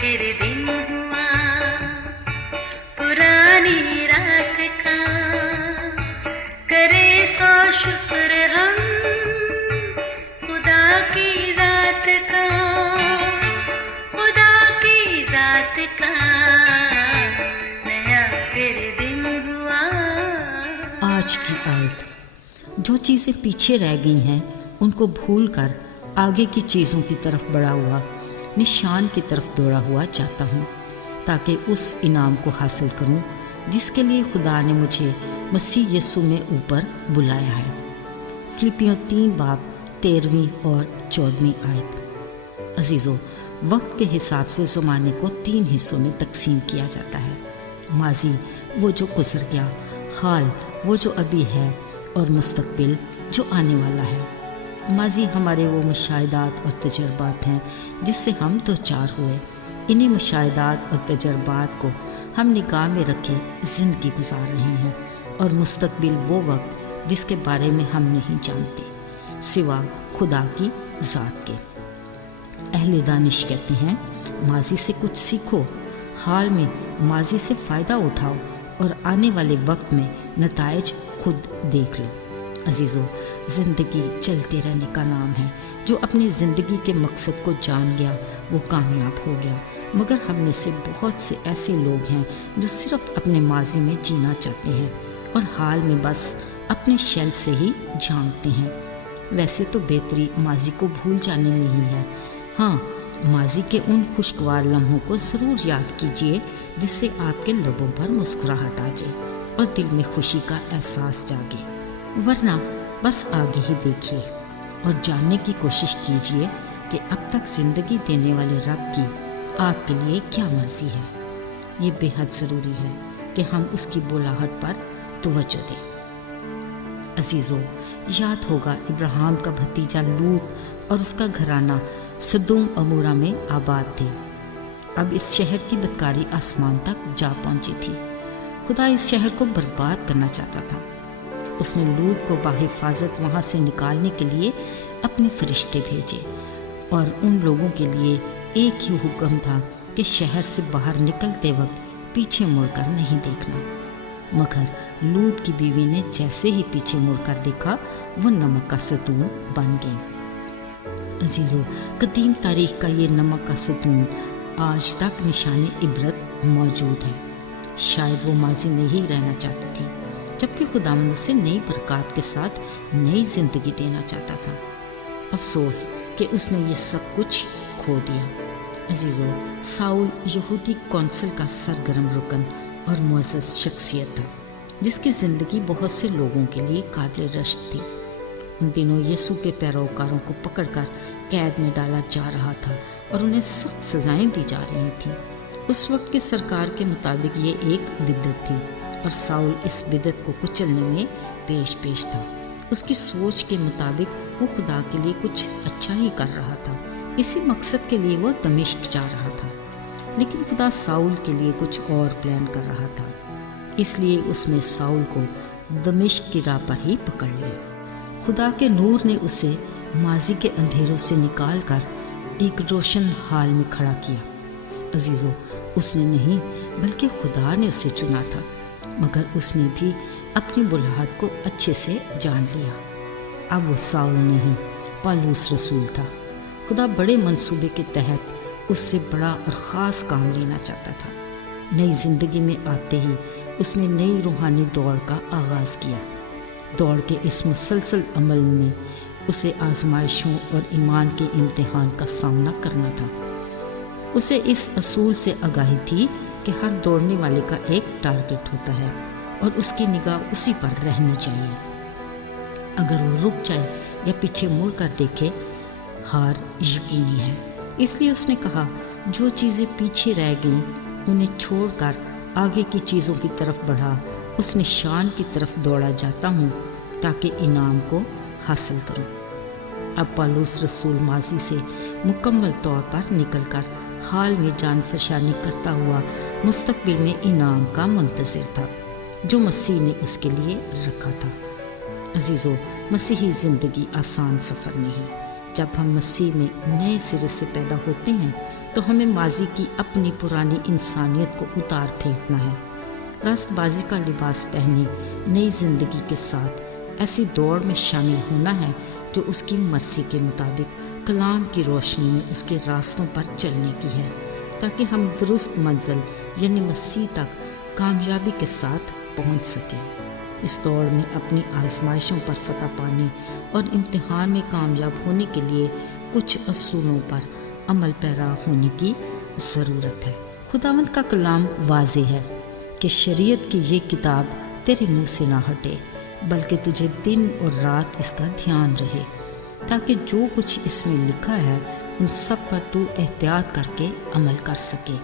फिर दिन हुआ पुरानी रात का, करे सौ शुक्र हम खुदा की जात का, खुदा की जात का, नया फिर दिन हुआ। आज की आयत, जो चीज़ें पीछे रह गई हैं उनको भूलकर आगे की चीज़ों की तरफ बढ़ा हुआ, निशान की तरफ दौड़ा हुआ जाता हूँ, ताकि उस इनाम को हासिल करूँ जिसके लिए खुदा ने मुझे मसीह यीशु में ऊपर बुलाया है। फिलिपियों 3 बाब 13वीं और 14वीं आयत। अजीज़ों, वक्त के हिसाब से ज़माने को 3 हिस्सों में तकसीम किया जाता है। माजी वो जो गुजर गया, हाल वो जो अभी है, और मुस्तकबिल जो आने वाला है। माजी हमारे वो मुशाहिदात और तजर्बात हैं जिससे हम दो चार हुए। इन्हीं मुशाहिदात और तजर्बात को हम निगाह में रखे ज़िंदगी गुजार रहे हैं, और मुस्तकबिल वो वक्त जिसके बारे में हम नहीं जानते सिवा खुदा की ज़ात के। अहले दानिश कहते हैं, माजी से कुछ सीखो, हाल में माजी से फ़ायदा उठाओ और आने वाले वक्त में नताइज खुद देख लो। अजीज़ों, ज़िंदगी चलते रहने का नाम है। जो अपनी ज़िंदगी के मकसद को जान गया वो कामयाब हो गया, मगर हम में से बहुत से ऐसे लोग हैं जो सिर्फ अपने माजी में जीना चाहते हैं और हाल में बस अपने शैल से ही झांकते हैं। वैसे तो बेहतरी माजी को भूल जाने में ही है। हाँ, माजी के उन खुशगवार लम्हों को ज़रूर याद कीजिए जिससे आपके लबों पर मुस्कुराहट आ जाए और दिल में खुशी का एहसास जागे, वरना बस आगे ही देखिए और जानने की कोशिश कीजिए कि अब तक ज़िंदगी देने वाले रब की आपके लिए क्या मर्ज़ी है। ये बेहद ज़रूरी है कि हम उसकी बुलाहट पर तवज्जो दें। अजीज़ों, याद होगा इब्राहिम का भतीजा लूत और उसका घराना सदोम अमूरा में आबाद थे। अब इस शहर की बदकारी आसमान तक जा पहुंची थी। खुदा इस शहर को बर्बाद करना चाहता था। उसने लूत को बाहिफाजत वहाँ से निकालने के लिए अपने फरिश्ते भेजे, और उन लोगों के लिए एक ही हुक्म था कि शहर से बाहर निकलते वक्त पीछे मुड़कर नहीं देखना। मगर लूत की बीवी ने जैसे ही पीछे मुड़कर देखा, वो नमक का सतून बन गई। अजीज़ों, कदीम तारीख का ये नमक का सतून आज तक निशाने इबरत मौजूद है। शायद वो माजी में ही रहना चाहती थी, जबकि खुदावंद उसे नई बरकत के साथ नई जिंदगी देना चाहता था। अफसोस कि उसने ये सब कुछ खो दिया। अजीज़ों, साउल यहूदी कौंसिल का सरगर्म रुकन और मुअज़्ज़ज़ शख्सियत था, जिसकी ज़िंदगी बहुत से लोगों के लिए काबिल रश्क थी। उन दिनों यीशु के पैरोकारों को पकड़कर कैद में डाला जा रहा था और उन्हें सख्त सजाएं दी जा रही थी। उस वक्त की सरकार के मुताबिक ये एक बिदअत थी और साउल इस बिदअत को कुचलने में पेश था। उसकी सोच के मुताबिक वो खुदा के लिए कुछ अच्छा ही कर रहा था। इसी मकसद के लिए वो दमिश्क जा रहा था, लेकिन खुदा साउल के लिए कुछ और प्लान कर रहा था। इसलिए उसने साउल को दमिश्क की राह पर ही पकड़ लिया। खुदा के नूर ने उसे माजी के अंधेरों से निकालकर एक रोशन हाल में खड़ा किया। अजीज़ों, उसने नहीं बल्कि खुदा ने उसे चुना था, मगर उसने भी अपनी बुलाहट को अच्छे से जान लिया। अब वो साउल नहीं, पालूस रसूल था। खुदा बड़े मंसूबे के तहत उससे बड़ा और ख़ास काम लेना चाहता था। नई ज़िंदगी में आते ही उसने नई रूहानी दौड़ का आगाज़ किया। दौड़ के इस मुसलसल अमल में उसे आजमाइशों और ईमान के इम्तिहान का सामना करना था। उसे इस असूल से आगाही थी कि हर दौड़ने वाले का एक टारगेट होता है और उसकी निगाह उसी पर रहनी चाहिए। अगर वो रुक जाए या पीछे मुड़ कर देखे, हार यकीनी है। इसलिए उसने कहा, जो चीज़ें पीछे रह गईं उन्हें छोड़कर आगे की चीज़ों की तरफ बढ़ा, उस निशान की तरफ दौड़ा जाता हूँ ताकि इनाम को हासिल करूँ। अब पालूस रसूल माजी से मुकम्मल तौर पर निकलकर हाल में जान फशानी करता हुआ मुस्तकबिल में इनाम का मुंतज़िर था जो मसीह ने उसके लिए रखा था। अजीज़ों, मसीही ज़िंदगी आसान सफ़र नहीं, جب ہم مسیح میں نئے سرے سے پیدا ہوتے ہیں تو ہمیں ماضی کی اپنی پرانی انسانیت کو اتار پھینکنا ہے، راست بازی کا لباس پہنے نئی زندگی کے ساتھ ایسی دوڑ میں شامل ہونا ہے جو اس کی مرضی کے مطابق کلام کی روشنی میں اس کے راستوں پر چلنے کی ہے، تاکہ ہم درست منزل یعنی مسیح تک کامیابی کے ساتھ پہنچ سکیں۔ اس دوڑ میں اپنی آزمائشوں پر فتح پانے اور امتحان میں کامیاب ہونے کے لیے کچھ اصولوں پر عمل پیرا ہونے کی ضرورت ہے۔ خداوند کا کلام واضح ہے کہ شریعت کی یہ کتاب تیرے منہ سے نہ ہٹے، بلکہ تجھے دن اور رات اس کا دھیان رہے، تاکہ جو کچھ اس میں لکھا ہے ان سب پر تو احتیاط کر کے عمل کر سکے،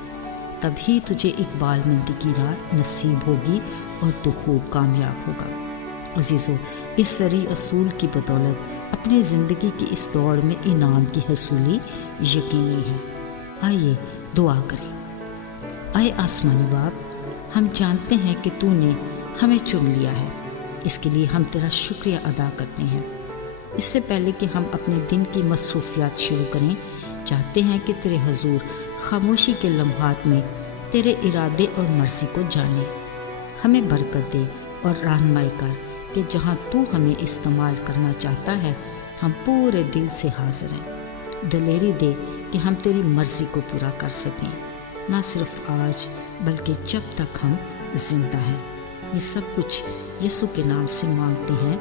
تبھی تجھے اقبال مندی کی راہ نصیب ہوگی اور تو خوب کامیاب ہوگا۔ عزیزو، اس سری اصول کی بدولت اپنی زندگی کی اس دوڑ میں انعام کی حصولی یقینی ہے۔ آئیے دعا کریں۔ اے آسمانی باپ، ہم جانتے ہیں کہ تو نے ہمیں چن لیا ہے، اس کے لیے ہم تیرا شکریہ ادا کرتے ہیں۔ اس سے پہلے کہ ہم اپنے دن کی مصروفیات شروع کریں، چاہتے ہیں کہ تیرے حضور خاموشی کے لمحات میں تیرے ارادے اور مرضی کو جانیں۔ ہمیں برکت دے اور رہنمائی کر کہ جہاں تو ہمیں استعمال کرنا چاہتا ہے ہم پورے دل سے حاضر ہیں۔ دلیری دے کہ ہم تیری مرضی کو پورا کر سکیں، نہ صرف آج بلکہ جب تک ہم زندہ ہیں۔ یہ سب کچھ یسوع کے نام سے مانگتے ہیں،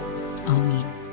آمین۔